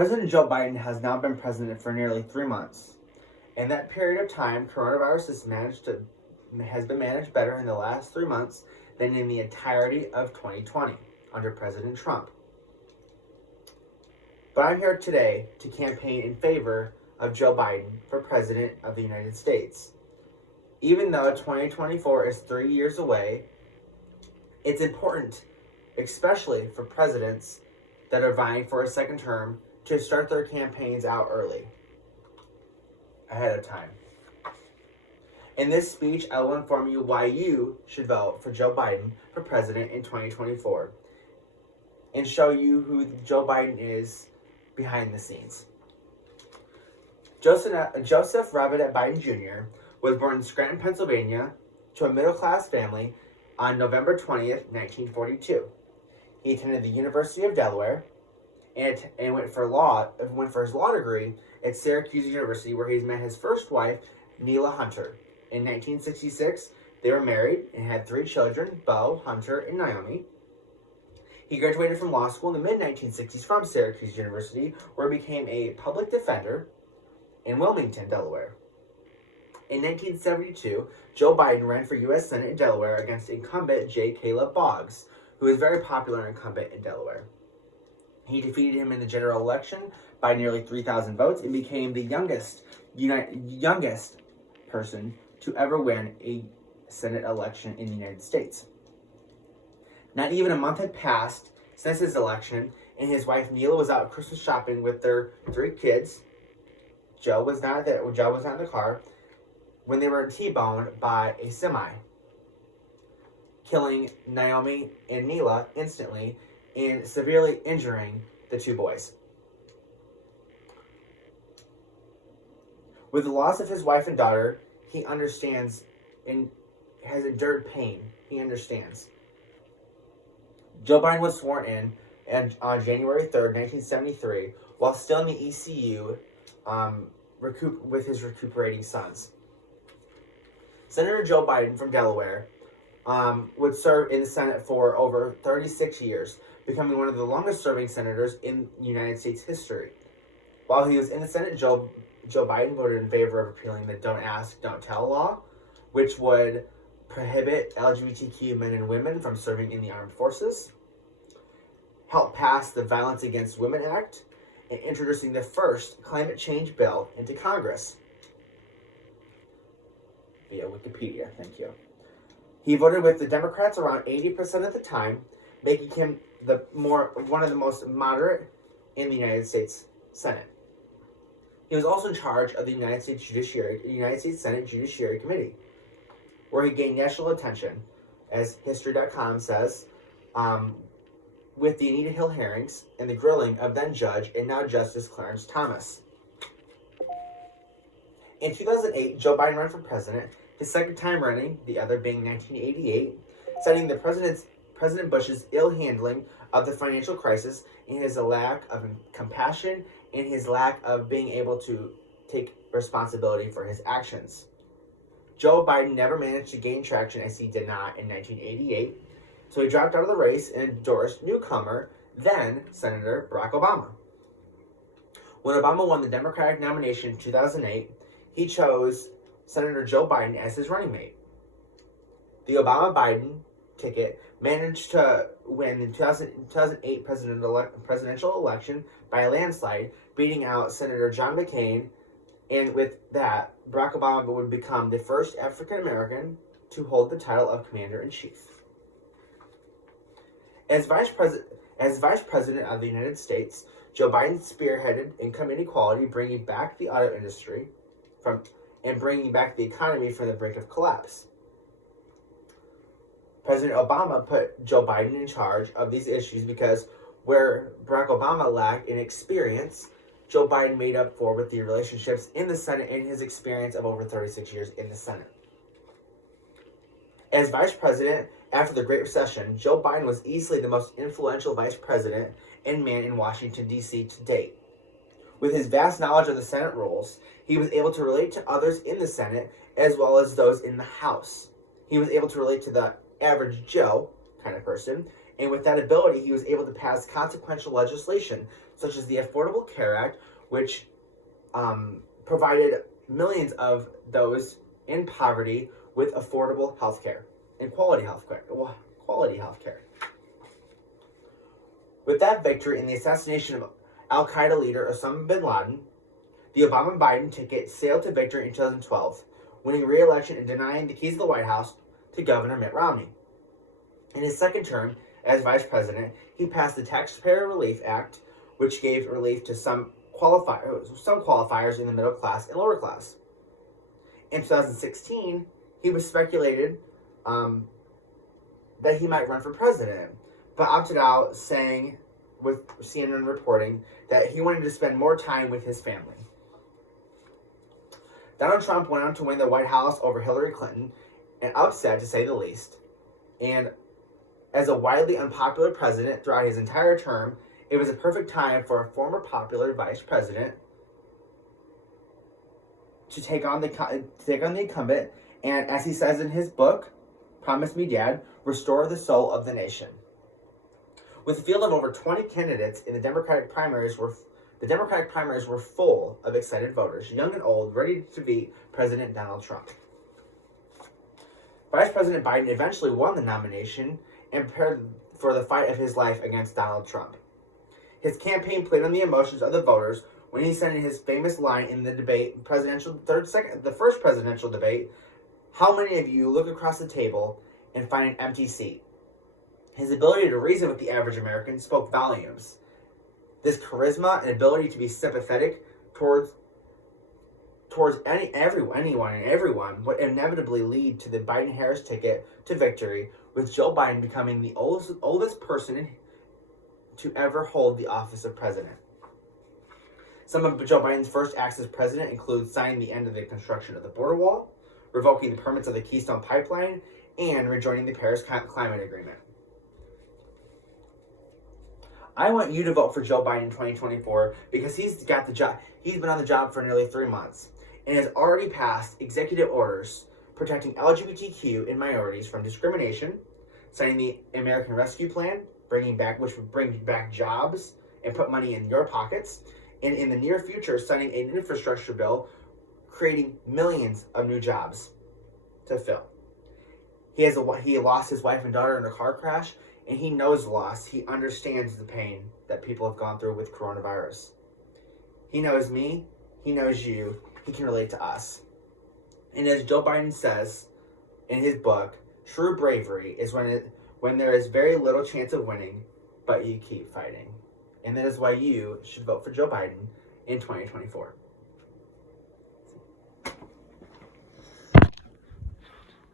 President Joe Biden has now been president for nearly 3 months. In that period of time, coronavirus has been managed better in the last 3 months than in the entirety of 2020 under President Trump. But I'm here today to campaign in favor of Joe Biden for President of the United States. Even though 2024 is 3 years away, it's important, especially for presidents that are vying for a second term, to start their campaigns out early, ahead of time. In this speech, I will inform you why you should vote for Joe Biden for president in 2024 and show you who Joe Biden is behind the scenes. Joseph Robinette Biden Jr. was born in Scranton, Pennsylvania, to a middle-class family on November 20th, 1942. He attended the University of Delaware and went for his law degree at Syracuse University, where he met his first wife, Neela Hunter. In 1966, they were married and had 3 children, Bo, Hunter, and Naomi. He graduated from law school in the mid-1960s from Syracuse University, where he became a public defender in Wilmington, Delaware. In 1972, Joe Biden ran for U.S. Senate in Delaware against incumbent J. Caleb Boggs, who is a very popular incumbent in Delaware. He defeated him in the general election by nearly 3,000 votes and became the youngest person to ever win a Senate election in the United States. Not even a month had passed since his election, and his wife Neela was out Christmas shopping with their 3 kids. Joe was not there. Joe was not in the car when they were T-boned by a semi, killing Naomi and Neela instantly and severely injuring the 2 boys. With the loss of his wife and daughter, he understands and has endured pain. He understands. Joe Biden was sworn in on January 3rd, 1973, while still in the ECU with his recuperating sons. Senator Joe Biden from Delaware would serve in the Senate for over 36 years, becoming one of the longest-serving senators in United States history. While he was in the Senate, Joe Biden voted in favor of repealing the Don't Ask, Don't Tell law, which would prohibit LGBTQ men and women from serving in the armed forces, helped pass the Violence Against Women Act, and introducing the first climate change bill into Congress. Via Wikipedia, thank you. He voted with the Democrats around 80% of the time, making him one of the most moderate in the United States Senate. He was also in charge of the United States Senate Judiciary Committee, where he gained national attention, as History.com says, with the Anita Hill hearings and the grilling of then Judge and now Justice Clarence Thomas. In 2008, Joe Biden ran for president, his second time running, the other being 1988, citing President Bush's ill handling of the financial crisis and his lack of compassion and his lack of being able to take responsibility for his actions. Joe Biden never managed to gain traction, as he did not in 1988, so he dropped out of the race and endorsed newcomer, then Senator Barack Obama. When Obama won the Democratic nomination in 2008, he chose Senator Joe Biden as his running mate. The Obama-Biden ticket managed to win the 2008 presidential election by a landslide, beating out Senator John McCain, and with that, Barack Obama would become the first African-American to hold the title of Commander-in-Chief. As Vice President of the United States, Joe Biden spearheaded income inequality, bringing back the auto industry and bringing back the economy from the brink of collapse. President Obama put Joe Biden in charge of these issues because where Barack Obama lacked in experience, Joe Biden made up for with the relationships in the Senate and his experience of over 36 years in the Senate. As Vice President after the Great Recession, Joe Biden was easily the most influential Vice President and man in Washington, D.C. to date. With his vast knowledge of the Senate rules, he was able to relate to others in the Senate as well as those in the House. He was able to relate to the average Joe kind of person, and with that ability, he was able to pass consequential legislation such as the Affordable Care Act, which provided millions of those in poverty with affordable health care and quality health care. With that victory and the assassination of Al-Qaeda leader Osama bin Laden, the Obama-Biden ticket sailed to victory in 2012, winning re-election and denying the keys of the White House to Governor Mitt Romney. In his second term as vice president, he passed the Taxpayer Relief Act, which gave relief to some qualifiers in the middle class and lower class. In 2016, he was speculated that he might run for president, but opted out, saying, with CNN reporting, that he wanted to spend more time with his family. Donald Trump went on to win the White House over Hillary Clinton, an upset to say the least. And as a widely unpopular president throughout his entire term, it was a perfect time for a former popular vice president to take on the incumbent, and as he says in his book, Promise Me Dad, restore the soul of the nation. With a field of over 20 candidates in the Democratic primaries were full of excited voters, young and old, ready to beat President Donald Trump. Vice President Biden eventually won the nomination and prepared for the fight of his life against Donald Trump. His campaign played on the emotions of the voters when he said in his famous line in the debate, the first presidential debate, "How many of you look across the table and find an empty seat?" His ability to reason with the average American spoke volumes. This charisma and ability to be sympathetic towards everyone would inevitably lead to the Biden-Harris ticket to victory, with Joe Biden becoming the oldest person to ever hold the office of president. Some of Joe Biden's first acts as president include signing the end of the construction of the border wall, revoking the permits of the Keystone Pipeline, and rejoining the Paris Climate Agreement. I want you to vote for Joe Biden in 2024 because he's got the job. He's been on the job for nearly 3 months and has already passed executive orders protecting LGBTQ and minorities from discrimination, signing the American Rescue Plan, which would bring back jobs and put money in your pockets, and in the near future, signing an infrastructure bill creating millions of new jobs to fill. He lost his wife and daughter in a car crash, and he knows loss. He understands the pain that people have gone through with coronavirus. He knows me. He knows you. He can relate to us. And as Joe Biden says in his book, true bravery is when there is very little chance of winning, but you keep fighting. And that is why you should vote for Joe Biden in 2024.